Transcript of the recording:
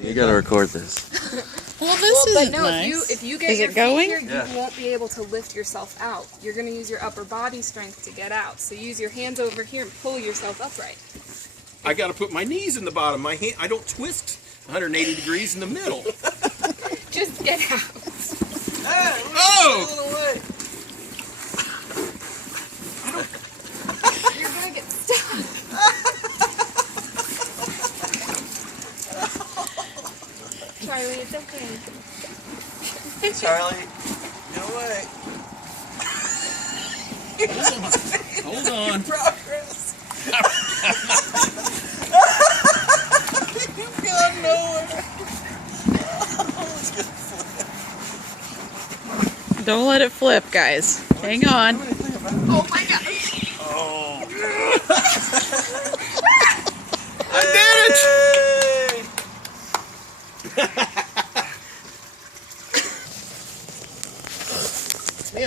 You gotta record this. Well, this is no, nice. if you get Is your it going? feet here, you won't be able to lift yourself out. You're going to use your upper body strength to get out. So use your hands over here and pull yourself upright. I got to put my knees in the bottom. My hand, I don't twist 180 degrees in the middle. Just get out. Oh! You're going to get stuck. Charlie, it's okay. Charlie, get away. Hold on. Progress. You've gone nowhere. It's gonna flip. Don't let it flip, guys. Hang on. Oh my gosh. Oh. I did it!